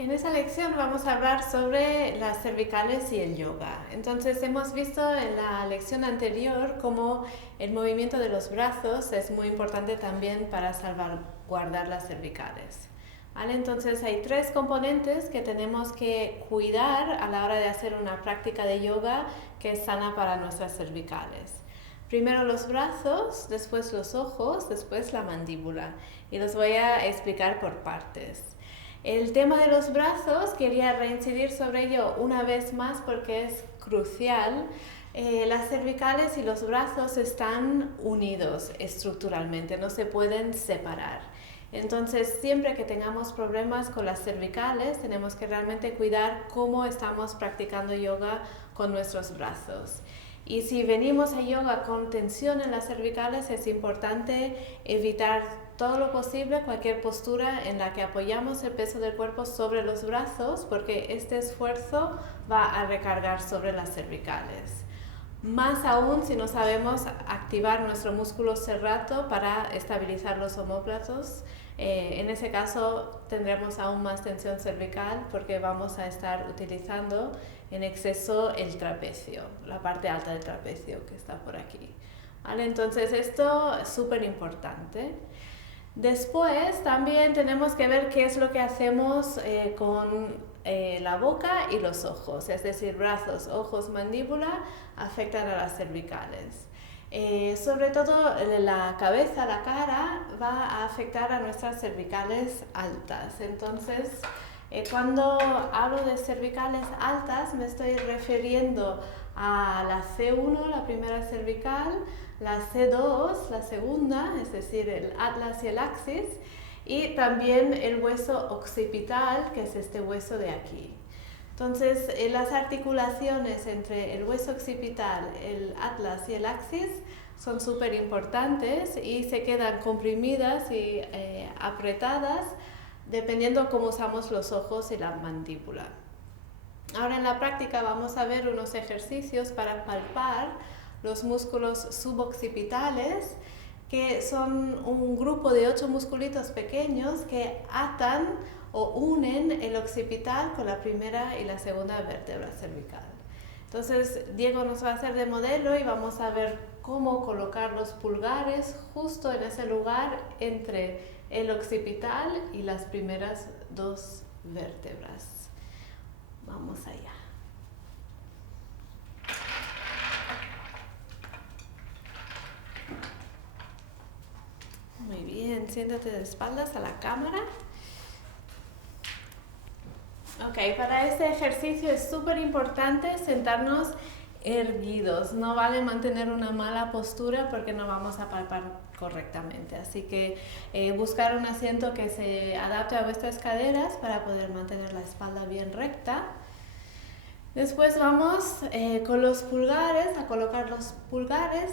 En esta lección vamos a hablar sobre las cervicales y el yoga. Entonces hemos visto en la lección anterior cómo el movimiento de los brazos es muy importante también para salvaguardar las cervicales. ¿Vale? Entonces hay tres componentes que tenemos que cuidar a la hora de hacer una práctica de yoga que es sana para nuestras cervicales. Primero los brazos, después los ojos, después la mandíbula. Y los voy a explicar por partes. El tema de los brazos, quería reincidir sobre ello una vez más porque es crucial. Las cervicales y los brazos están unidos estructuralmente, no se pueden separar. Entonces, siempre que tengamos problemas con las cervicales, tenemos que realmente cuidar cómo estamos practicando yoga con nuestros brazos. Y si venimos a yoga con tensión en las cervicales, es importante evitar todo lo posible cualquier postura en la que apoyamos el peso del cuerpo sobre los brazos, porque este esfuerzo va a recargar sobre las cervicales. Más aún si no sabemos activar nuestro músculo serrato para estabilizar los omóplatos. En ese caso tendremos aún más tensión cervical porque vamos a estar utilizando en exceso el trapecio, la parte alta del trapecio que está por aquí. ¿Vale? Entonces esto es súper importante. Después también tenemos que ver qué es lo que hacemos con la boca y los ojos, es decir, brazos, ojos, mandíbula afectan a las cervicales. Sobre todo la cabeza, la cara, va a afectar a nuestras cervicales altas. Entonces, cuando hablo de cervicales altas, me estoy refiriendo a la C1, la primera cervical, la C2, la segunda, es decir, el atlas y el axis, y también el hueso occipital, que es este hueso de aquí. Entonces, las articulaciones entre el hueso occipital, el atlas y el axis son súper importantes y se quedan comprimidas y apretadas dependiendo cómo usamos los ojos y la mandíbula. Ahora en la práctica vamos a ver unos ejercicios para palpar los músculos suboccipitales, que son un grupo de 8 musculitos pequeños que atan o unen el occipital con la primera y la segunda vértebra cervical. Entonces Diego nos va a hacer de modelo y vamos a ver cómo colocar los pulgares justo en ese lugar entre el occipital y las primeras 2 vértebras. Vamos allá. Muy bien, siéntate de espaldas a la cámara. Ok, para este ejercicio es súper importante sentarnos erguidos. No vale mantener una mala postura porque no vamos a palpar correctamente. Así que buscar un asiento que se adapte a vuestras caderas para poder mantener la espalda bien recta. Después vamos con los pulgares, a colocar los pulgares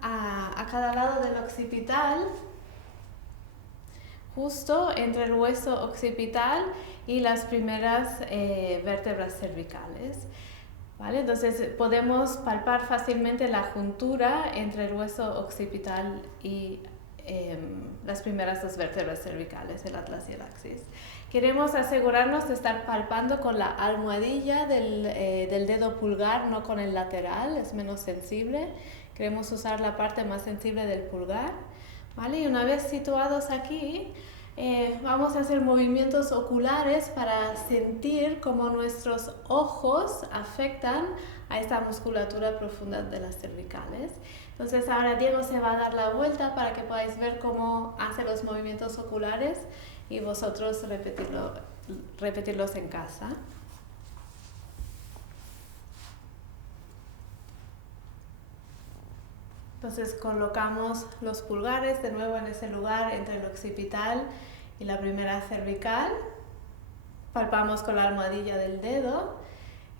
a cada lado del occipital, justo entre el hueso occipital y las primeras vértebras cervicales. ¿Vale? Entonces podemos palpar fácilmente la juntura entre el hueso occipital y las primeras 2 vértebras cervicales, el atlas y el axis. Queremos asegurarnos de estar palpando con la almohadilla del dedo pulgar, no con el lateral, es menos sensible. Queremos usar la parte más sensible del pulgar. ¿Vale? Y una vez situados aquí, vamos a hacer movimientos oculares para sentir cómo nuestros ojos afectan a esta musculatura profunda de las cervicales. Entonces ahora Diego se va a dar la vuelta para que podáis ver cómo hace los movimientos oculares y vosotros repetirlos en casa. Entonces colocamos los pulgares de nuevo en ese lugar entre el occipital y la primera cervical. Palpamos con la almohadilla del dedo.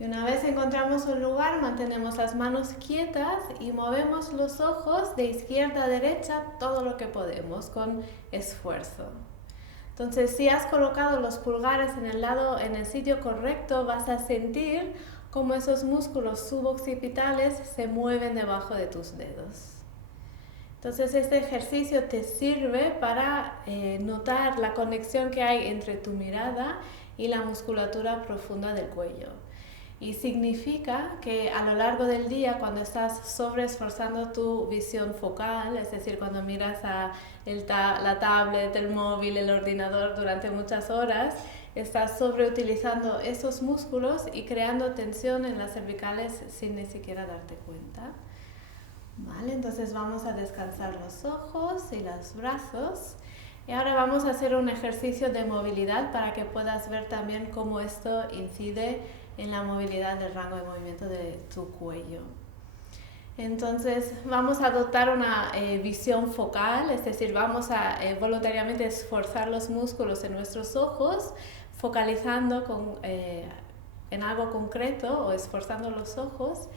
Y una vez encontramos un lugar, mantenemos las manos quietas y movemos los ojos de izquierda a derecha todo lo que podemos con esfuerzo. Entonces, si has colocado los pulgares en el sitio correcto, vas a sentir cómo esos músculos suboccipitales se mueven debajo de tus dedos. Entonces este ejercicio te sirve para notar la conexión que hay entre tu mirada y la musculatura profunda del cuello. Y significa que a lo largo del día, cuando estás sobreesforzando tu visión focal, es decir, cuando miras a la tablet, el móvil, el ordenador durante muchas horas, estás sobreutilizando esos músculos y creando tensión en las cervicales sin ni siquiera darte cuenta. Vale, entonces vamos a descansar los ojos y los brazos. Y ahora vamos a hacer un ejercicio de movilidad para que puedas ver también cómo esto incide en la movilidad del rango de movimiento de tu cuello. Entonces vamos a adoptar una visión focal, es decir, vamos a voluntariamente esforzar los músculos en nuestros ojos, focalizando en algo concreto o esforzando los ojos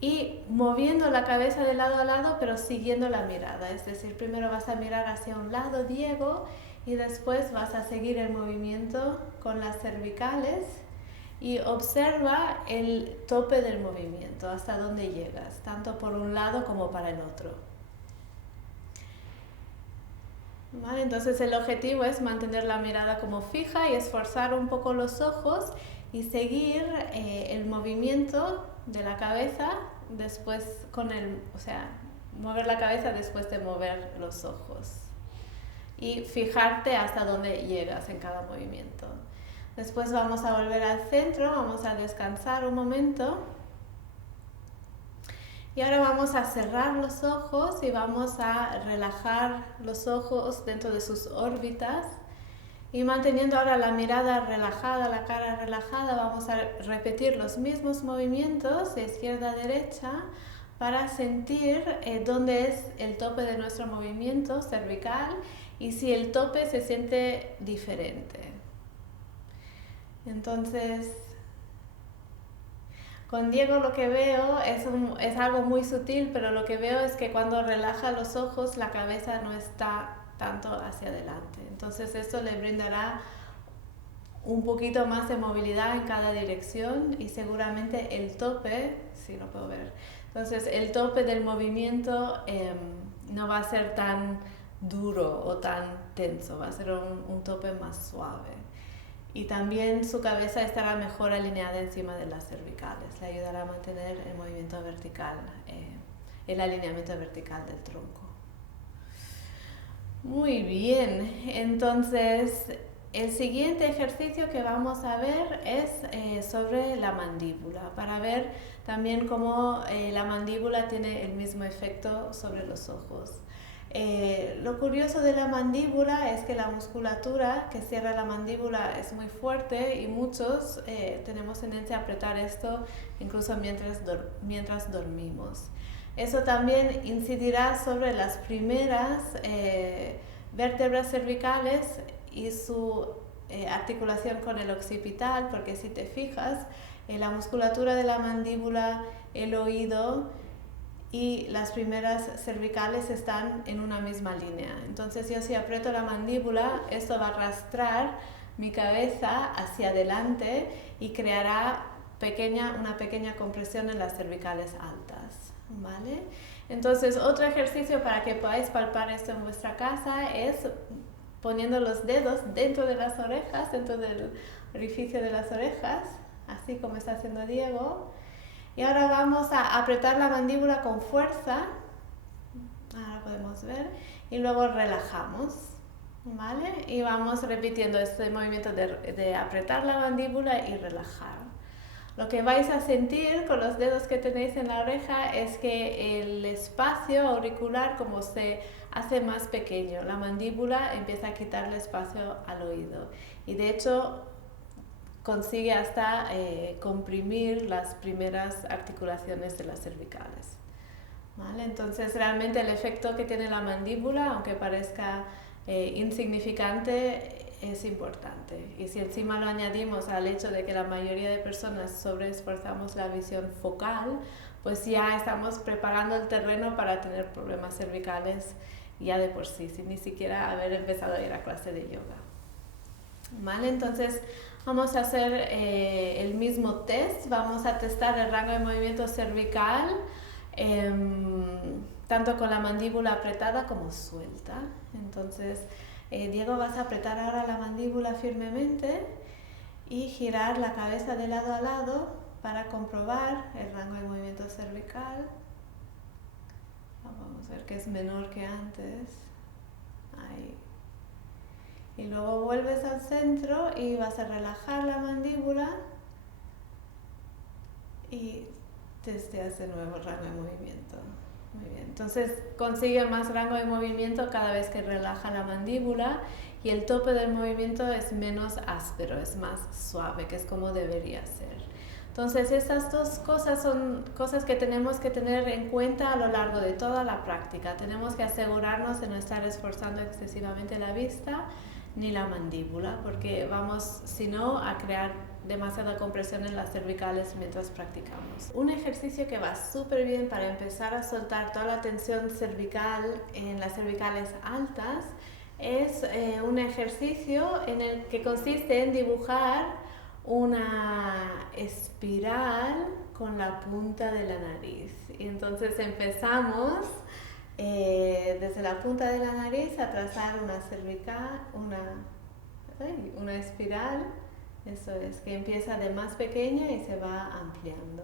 y moviendo la cabeza de lado a lado, pero siguiendo la mirada. Es decir, primero vas a mirar hacia un lado, Diego, y después vas a seguir el movimiento con las cervicales y observa el tope del movimiento, hasta dónde llegas, tanto por un lado como para el otro. ¿Vale? Entonces el objetivo es mantener la mirada como fija y esforzar un poco los ojos y seguir el movimiento de la cabeza después mover la cabeza después de mover los ojos y fijarte hasta dónde llegas en cada movimiento. Después vamos a volver al centro, vamos a descansar un momento y ahora vamos a cerrar los ojos y vamos a relajar los ojos dentro de sus órbitas y manteniendo ahora la mirada relajada, la cara relajada, vamos a repetir los mismos movimientos de izquierda a derecha para sentir dónde es el tope de nuestro movimiento cervical y si el tope se siente diferente. Entonces, con Diego lo que veo es algo muy sutil, pero lo que veo es que cuando relaja los ojos la cabeza no está tanto hacia adelante. Entonces esto le brindará un poquito más de movilidad en cada dirección y seguramente el tope, sí lo puedo ver, entonces el tope del movimiento no va a ser tan duro o tan tenso, va a ser un tope más suave. Y también su cabeza estará mejor alineada encima de las cervicales, le ayudará a mantener el movimiento vertical, el alineamiento vertical del tronco. Muy bien, entonces el siguiente ejercicio que vamos a ver es sobre la mandíbula, para ver también cómo la mandíbula tiene el mismo efecto sobre los ojos. Lo curioso de la mandíbula es que la musculatura que cierra la mandíbula es muy fuerte y muchos tenemos tendencia a apretar esto incluso mientras dormimos. Eso también incidirá sobre las primeras vértebras cervicales y su articulación con el occipital, porque si te fijas, la musculatura de la mandíbula, el oído y las primeras cervicales están en una misma línea. Entonces yo si aprieto la mandíbula, esto va a arrastrar mi cabeza hacia adelante y creará una pequeña compresión en las cervicales altas. ¿Vale? Entonces otro ejercicio para que podáis palpar esto en vuestra casa es poniendo los dedos dentro de las orejas, dentro del orificio de las orejas, así como está haciendo Diego. Y ahora vamos a apretar la mandíbula con fuerza, ahora podemos ver, y luego relajamos, ¿vale? Y vamos repitiendo este movimiento de apretar la mandíbula y relajar. Lo que vais a sentir con los dedos que tenéis en la oreja es que el espacio auricular como se hace más pequeño, la mandíbula empieza a quitarle espacio al oído y de hecho consigue hasta comprimir las primeras articulaciones de las cervicales. ¿Vale? Entonces realmente el efecto que tiene la mandíbula, aunque parezca insignificante, es importante. Y si encima lo añadimos al hecho de que la mayoría de personas sobreesforzamos la visión focal, pues ya estamos preparando el terreno para tener problemas cervicales ya de por sí, sin ni siquiera haber empezado a ir a clase de yoga. ¿Vale? Entonces vamos a hacer el mismo test, vamos a testar el rango de movimiento cervical, tanto con la mandíbula apretada como suelta. Entonces, Diego, vas a apretar ahora la mandíbula firmemente y girar la cabeza de lado a lado para comprobar el rango de movimiento cervical. Vamos a ver que es menor que antes. Ahí. Y luego vuelves al centro y vas a relajar la mandíbula y testeas de nuevo el rango de movimiento. Muy bien. Entonces consigue más rango de movimiento cada vez que relaja la mandíbula y el tope del movimiento es menos áspero, es más suave, que es como debería ser. Entonces estas dos cosas son cosas que tenemos que tener en cuenta a lo largo de toda la práctica. Tenemos que asegurarnos de no estar esforzando excesivamente la vista ni la mandíbula, porque vamos, si no, a crear demasiada compresión en las cervicales mientras practicamos. Un ejercicio que va súper bien para empezar a soltar toda la tensión cervical en las cervicales altas es un ejercicio en el que consiste en dibujar una espiral con la punta de la nariz. Y entonces empezamos desde la punta de la nariz a trazar una cervical, una espiral. Eso es, que empieza de más pequeña y se va ampliando.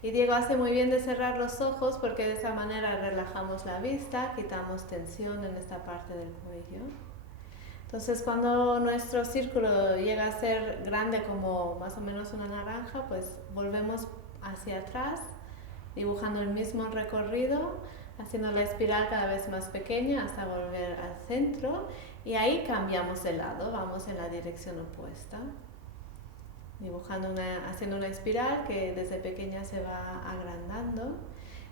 Y Diego hace muy bien de cerrar los ojos porque de esa manera relajamos la vista, quitamos tensión en esta parte del cuello. Entonces cuando nuestro círculo llega a ser grande como más o menos una naranja, pues volvemos hacia atrás, dibujando el mismo recorrido, haciendo la espiral cada vez más pequeña hasta volver al centro y ahí cambiamos de lado, vamos en la dirección opuesta, haciendo una espiral que desde pequeña se va agrandando.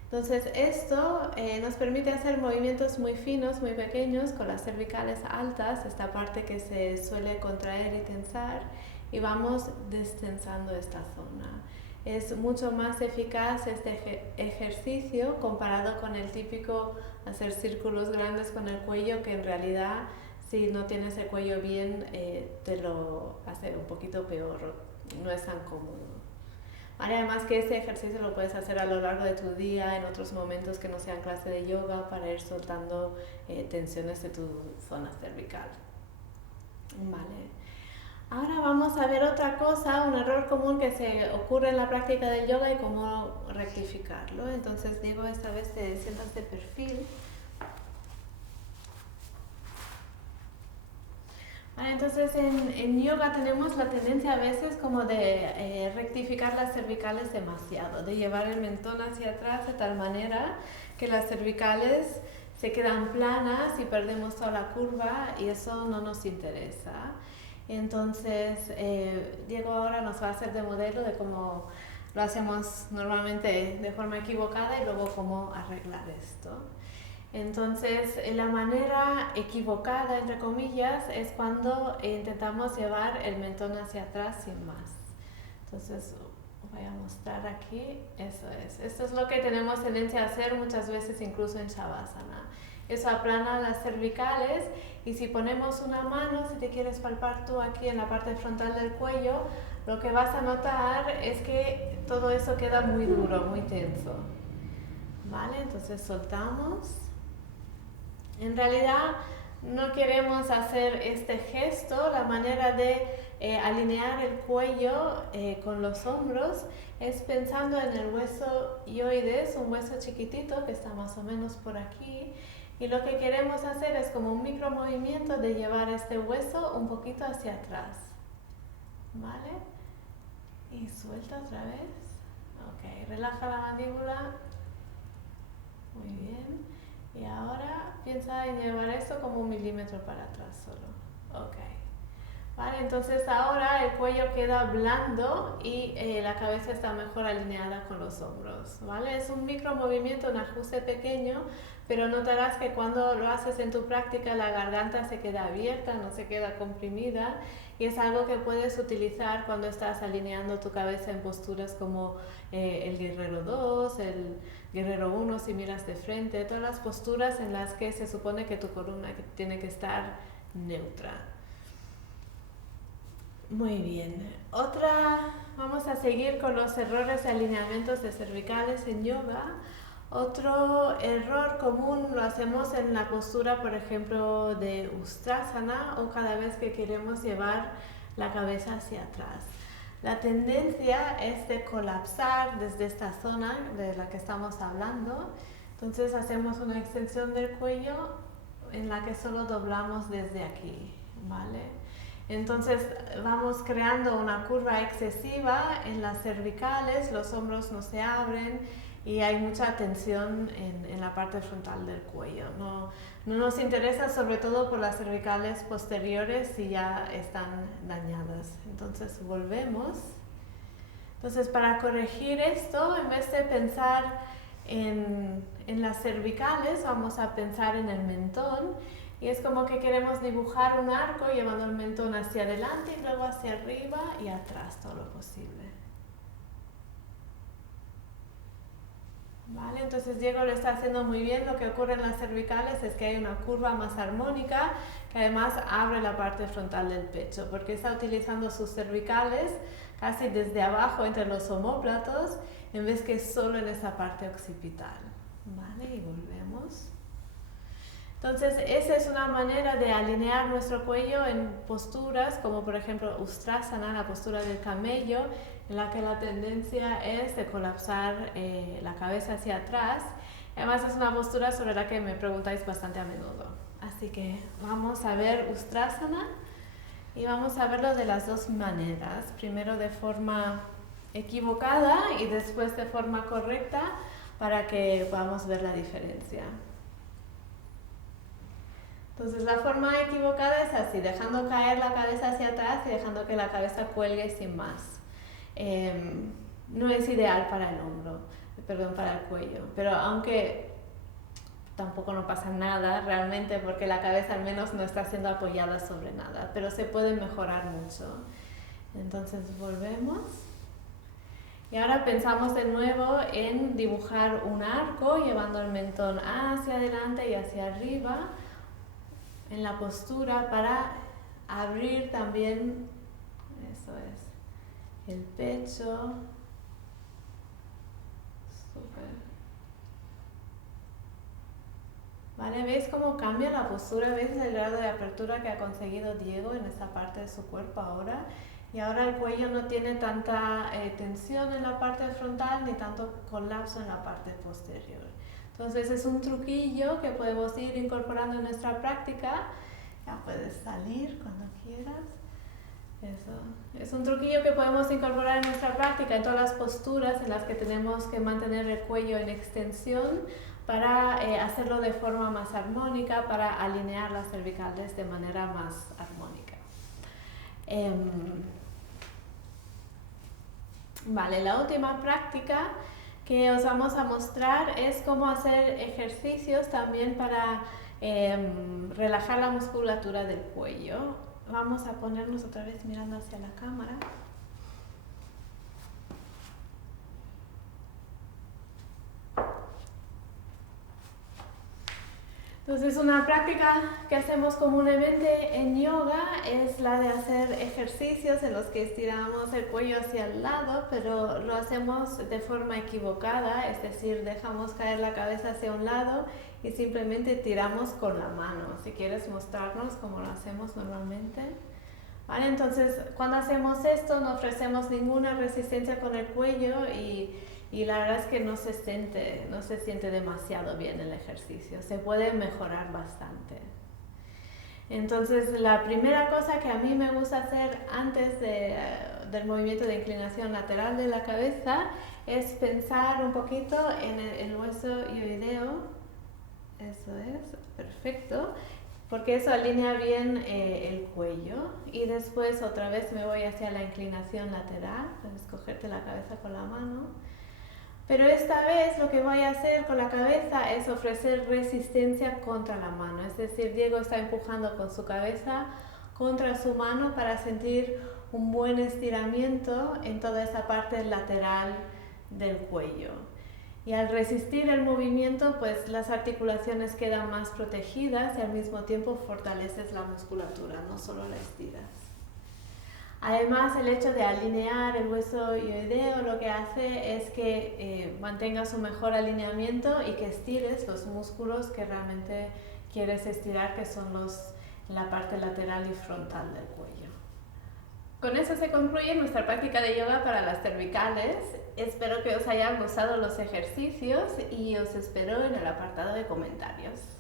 Entonces esto nos permite hacer movimientos muy finos, muy pequeños, con las cervicales altas, esta parte que se suele contraer y tensar, y vamos destensando esta zona. Es mucho más eficaz este ejercicio comparado con el típico hacer círculos grandes con el cuello, que en realidad si no tienes el cuello bien te lo hace un poquito peor, no es tan cómodo. Además que este ejercicio lo puedes hacer a lo largo de tu día, en otros momentos que no sean clase de yoga, para ir soltando tensiones de tu zona cervical. Vale. Ahora vamos a ver otra cosa, un error común que se ocurre en la práctica del yoga y cómo rectificarlo. Entonces Diego, esta vez te sientas de perfil. Entonces en yoga tenemos la tendencia a veces como de rectificar las cervicales demasiado, de llevar el mentón hacia atrás de tal manera que las cervicales se quedan planas y perdemos toda la curva y eso no nos interesa. Entonces Diego ahora nos va a hacer de modelo de cómo lo hacemos normalmente de forma equivocada y luego cómo arreglar esto. Entonces, la manera equivocada, entre comillas, es cuando intentamos llevar el mentón hacia atrás sin más. Entonces, voy a mostrar aquí, eso es. Esto es lo que tenemos tendencia a hacer muchas veces, incluso en Shavasana. Eso aplana las cervicales y si ponemos una mano, si te quieres palpar tú aquí en la parte frontal del cuello, lo que vas a notar es que todo eso queda muy duro, muy tenso. ¿Vale? Entonces soltamos. En realidad no queremos hacer este gesto, la manera de alinear el cuello con los hombros es pensando en el hueso ioides, un hueso chiquitito que está más o menos por aquí, y lo que queremos hacer es como un micro movimiento de llevar este hueso un poquito hacia atrás, ¿vale? Y suelta otra vez, ok, relaja la mandíbula, muy bien. Y ahora piensa en llevar esto como 1 milímetro para atrás solo. Ok. Vale, entonces ahora el cuello queda blando y la cabeza está mejor alineada con los hombros. ¿Vale? Es un micro movimiento, un ajuste pequeño, pero notarás que cuando lo haces en tu práctica la garganta se queda abierta, no se queda comprimida, y es algo que puedes utilizar cuando estás alineando tu cabeza en posturas como el Guerrero 2, el Guerrero 1 si miras de frente, todas las posturas en las que se supone que tu columna tiene que estar neutra. Muy bien. Vamos a seguir con los errores de alineamientos de cervicales en yoga. Otro error común lo hacemos en la postura, por ejemplo, de Ustrasana o cada vez que queremos llevar la cabeza hacia atrás. La tendencia es de colapsar desde esta zona de la que estamos hablando. Entonces hacemos una extensión del cuello en la que solo doblamos desde aquí, ¿vale? Entonces vamos creando una curva excesiva en las cervicales, los hombros no se abren y hay mucha tensión en la parte frontal del cuello. No nos interesa sobre todo por las cervicales posteriores si ya están dañadas. Entonces volvemos. Entonces para corregir esto, en vez de pensar en las cervicales, vamos a pensar en el mentón. Y es como que queremos dibujar un arco llevando el mentón hacia adelante y luego hacia arriba y atrás todo lo posible. ¿Vale? Entonces Diego lo está haciendo muy bien. Lo que ocurre en las cervicales es que hay una curva más armónica que además abre la parte frontal del pecho porque está utilizando sus cervicales casi desde abajo entre los omóplatos en vez que solo en esa parte occipital. ¿Vale? Y volvemos. Entonces, esa es una manera de alinear nuestro cuello en posturas, como por ejemplo Ustrasana, la postura del camello, en la que la tendencia es de colapsar la cabeza hacia atrás. Además, es una postura sobre la que me preguntáis bastante a menudo. Así que vamos a ver Ustrasana y vamos a verlo de las dos maneras. Primero de forma equivocada y después de forma correcta para que podamos ver la diferencia. Entonces la forma equivocada es así, dejando caer la cabeza hacia atrás y dejando que la cabeza cuelgue sin más. No es ideal para para el cuello, pero aunque tampoco no pasa nada realmente porque la cabeza al menos no está siendo apoyada sobre nada, pero se puede mejorar mucho. Entonces volvemos. Y ahora pensamos de nuevo en dibujar un arco llevando el mentón hacia adelante y hacia arriba en la postura para abrir también, eso es, el pecho. Súper. ¿Vale? ¿Veis cómo cambia la postura? ¿Veis el grado de apertura que ha conseguido Diego en esta parte de su cuerpo ahora? Y ahora el cuello no tiene tanta tensión en la parte frontal ni tanto colapso en la parte posterior. Entonces es un truquillo que podemos ir incorporando en nuestra práctica. Ya puedes salir cuando quieras. Eso. Es un truquillo que podemos incorporar en nuestra práctica, en todas las posturas en las que tenemos que mantener el cuello en extensión para hacerlo de forma más armónica, para alinear las cervicales de manera más armónica. Vale, la última práctica que os vamos a mostrar es cómo hacer ejercicios también para relajar la musculatura del cuello. Vamos a ponernos otra vez mirando hacia la cámara. Entonces una práctica que hacemos comúnmente en yoga es la de hacer ejercicios en los que estiramos el cuello hacia el lado, pero lo hacemos de forma equivocada, es decir, dejamos caer la cabeza hacia un lado y simplemente tiramos con la mano. Si quieres mostrarnos cómo lo hacemos normalmente. ¿Vale? Entonces cuando hacemos esto no ofrecemos ninguna resistencia con el cuello y la verdad es que no se siente demasiado bien el ejercicio, se puede mejorar bastante. Entonces la primera cosa que a mí me gusta hacer antes del movimiento de inclinación lateral de la cabeza es pensar un poquito en el hueso hioideo, eso es, perfecto, porque eso alinea bien el cuello y después otra vez me voy hacia la inclinación lateral, puedes cogerte la cabeza con la mano. Pero esta vez lo que voy a hacer con la cabeza es ofrecer resistencia contra la mano. Es decir, Diego está empujando con su cabeza contra su mano para sentir un buen estiramiento en toda esa parte lateral del cuello. Y al resistir el movimiento, pues las articulaciones quedan más protegidas y al mismo tiempo fortaleces la musculatura, no solo la estiras. Además, el hecho de alinear el hueso hioideo lo que hace es que mantengas un mejor alineamiento y que estires los músculos que realmente quieres estirar, que son la parte lateral y frontal del cuello. Con eso se concluye nuestra práctica de yoga para las cervicales. Espero que os hayan gustado los ejercicios y os espero en el apartado de comentarios.